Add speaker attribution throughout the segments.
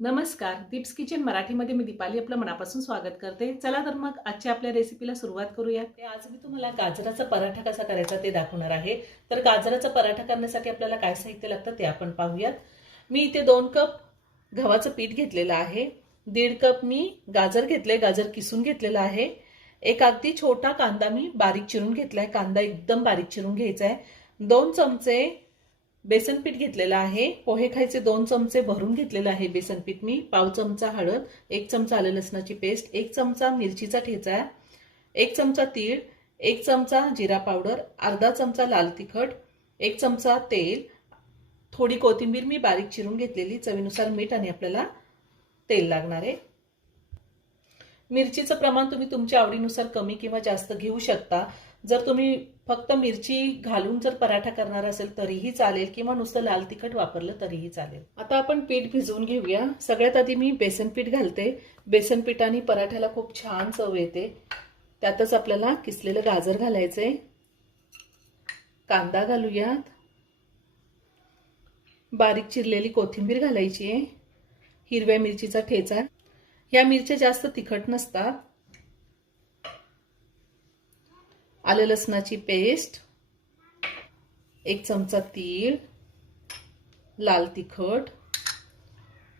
Speaker 1: नमस्कार. दीप्स किचन मराठीमध्ये मी दीपाली आपलं मनापासून स्वागत करते. चला तर मग आजच्या आपल्या रेसिपीला सुरुवात करूया. ते आज मी तुम्हाला गाजराचा पराठा कसा करायचा ते दाखवणार आहे. तर गाजराचा पराठा करण्यासाठी आपल्याला काय साहित्य लागतं ते आपण पाहूयात. मी इथे दोन कप गव्हाचं पीठ घेतलेलं आहे. दीड कप मी गाजर घेतले गाजर किसून घेतलेलं आहे. एक अगदी छोटा कांदा मी बारीक चिरून घेतलाय. कांदा एकदम बारीक चिरून घ्यायचा आहे. दोन चमचे बेसन पीठ घेतलेलं आहे. पोहे खायचे दोन चमचे भरून घेतलेलं आहे बेसन पीठ मी. पाव चमचा हळद एक चमचा आलं लसणाची पेस्ट एक चमचा मिरचीचा ठेचा एक चमचा तीळ एक चमचा जिरा पावडर अर्धा चमचा लाल तिखट एक चमचा तेल थोडी कोथिंबीर मी बारीक चिरून घेतलेली. चवीनुसार मीठ आणि आपल्याला तेल लागणार आहे. मिरचीचं प्रमाण तुम्ही तुमच्या आवडीनुसार कमी किंवा जास्त घेऊ शकता. जर तुम्ही फक्त मिरची घालून जर पराठा करणार असेल तरीही चालेल. किंवा नुसतं लाल तिखट वापरलं तरीही चालेल. आता आपण पीठ भिजवून घेऊया. सगळ्यात आधी मी बेसन पीठ घालते. बेसन पिठाने पराठ्याला खूप छान चव येते. त्यातच आपल्याला किसलेलं गाजर घालायचंय. कांदा घालूयात. बारीक चिरलेली कोथिंबीर घालायची आहे. हिरव्या मिरचीचा ठेचा. या मिरच्या जास्त तिखट नसतात. आलं लसणाची पेस्ट. एक चमचा तीळ. लाल तिखट.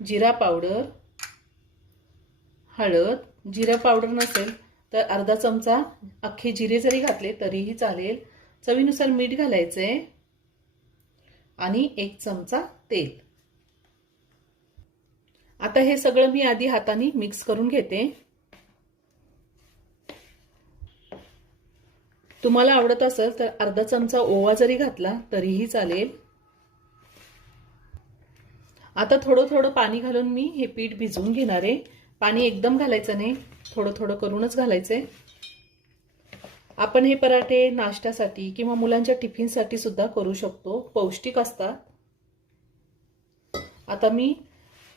Speaker 1: जिरा पावडर. हळद. जिरा पावडर नसेल तर अर्धा चमचा अख्खे जिरे जरी घातले तरीही चालेल. चवीनुसार मीठ घालायचंय आणि एक चमचा तेल. आता हे सगळं मी आधी हाताने मिक्स करून घेते. तुम्हाला आवडत असेल तर अर्धा चमचा ओवा जरी घातला तरीही चालेल. आता थोडं थोडं पाणी घालून मी हे पीठ भिजवून घेणार आहे. पाणी एकदम घालायचं नाही थोडं थोडं करूनच घालायचंय. आपण हे पराठे नाश्त्यासाठी किंवा मुलांच्या टिफिनसाठी सुद्धा करू शकतो. पौष्टिक असतात. आता मी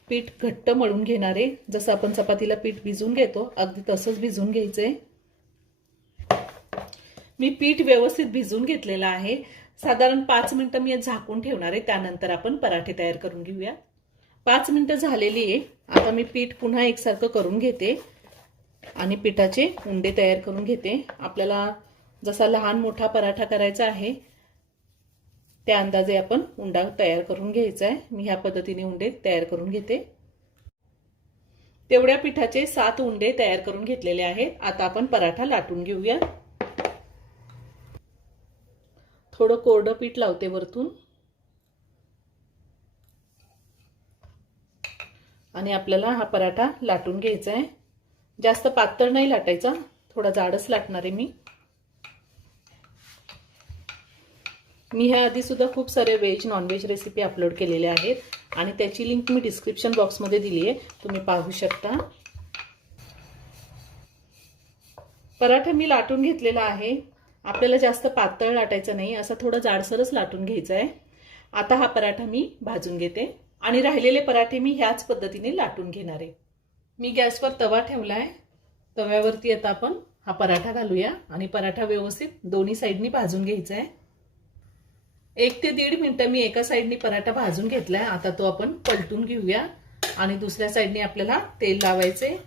Speaker 1: पीठ घट्ट मळून घेणार आहे. जसं आपण चपातीला पीठ भिजून घेतो अगदी तसंच भिजवून आहे मी पीठ व्यवस्थित भिजवून घेतलेलं आहे. साधारण पाच मिनिटं मी झाकून ठेवणार आहे. त्यानंतर आपण पराठे तयार करून घेऊया. पाच मिनिटं झालेली आहे. आता मी पीठ पुन्हा एकसारखं करून घेते आणि पिठाचे उंडे तयार करून घेते. आपल्याला जसा लहान मोठा पराठा करायचा आहे त्या अंदाजे आपण उंडा तयार करून घ्यायचा आहे. मी ह्या पद्धतीने उंडे तयार करून घेते. तेवढ्या पिठाचे सात उंडे तयार करून घेतलेले आहेत. आता आपण पराठा लाटून घेऊया. थोडं कोरडं पीठ लावते वरतून. आणि आपल्याला हा पराठा लाटून घ्यायचा आहे. जास्त पातळ नाही लाटायचा थोडा जाडच लाटणार आहे मी. मी ह्या आधीसुद्धा खूप सारे व्हेज नॉनव्हेज रेसिपी अपलोड केलेल्या आहेत. आणि त्याची लिंक मी डिस्क्रिप्शन बॉक्समध्ये दिली आहे. तुम्ही पाहू शकता. पराठा मी लाटून घेतलेला आहे. आपल्याला जास्त पातळ लाटायचं नाही असं थोडं जाडसरच लाटून घ्यायचं आहे आता हा पराठा मी भाजून घेते. आणि राहिलेले पराठे मी ह्याच पद्धतीने लाटून घेणार आहे. मी गॅसवर तवा ठेवलाय. तव्यावरती आता आपण हा पराठा घालूया. आणि पराठा व्यवस्थित दोन्ही साईडनी भाजून घ्यायचा आहे एक ते दीड मिनटं मी एका साईडनी पराठा भाजून घेतलाय. आता तो आपण पलटून घेऊया. आणि दुसऱ्या साईडनी आपल्याला तेल लावायचे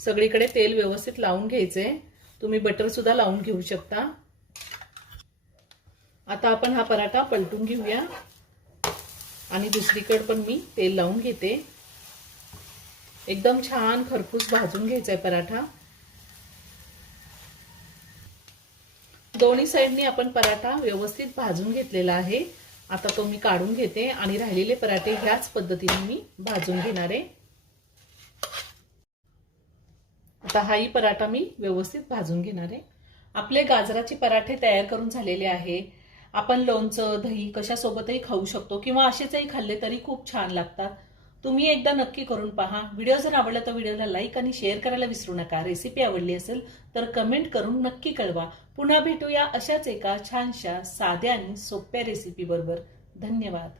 Speaker 1: सगळीकडे तेल व्यवस्थित लावून घ्यायचे तुम्ही बटर सुद्धा लावून घेऊ शकता. आता आपण हा पराठा पलटून घेऊया. आणि दुसरीकडे पण मी तेल लावून घेते. एकदम छान खरपूस भाजून घ्यायचा आहे पराठा. दोन्ही साईडनी आपण पराठा व्यवस्थित भाजून घेतलेला आहे. आता तो मी काढून घेते आणि राहिलेले पराठे ह्याच पद्धतीने मी भाजून घेणार. आहे आता हाही पराठा मी व्यवस्थित भाजून घेणार आहे. आपले गाजराचे पराठे तयार करून झालेले आहे. आपण लोणचं दही कशासोबतही खाऊ शकतो किंवा असेचही खाल्ले तरी खूप छान लागतात. तुम्ही एकदा नक्की करून पहा. व्हिडिओ जर आवडला तर व्हिडिओला लाईक आणि शेअर करायला विसरू नका. रेसिपी आवडली असेल तर कमेंट करून नक्की कळवा. पुन्हा भेटूया अशाच एका छानशा साध्या आणि सोप्या रेसिपी बरोबर धन्यवाद.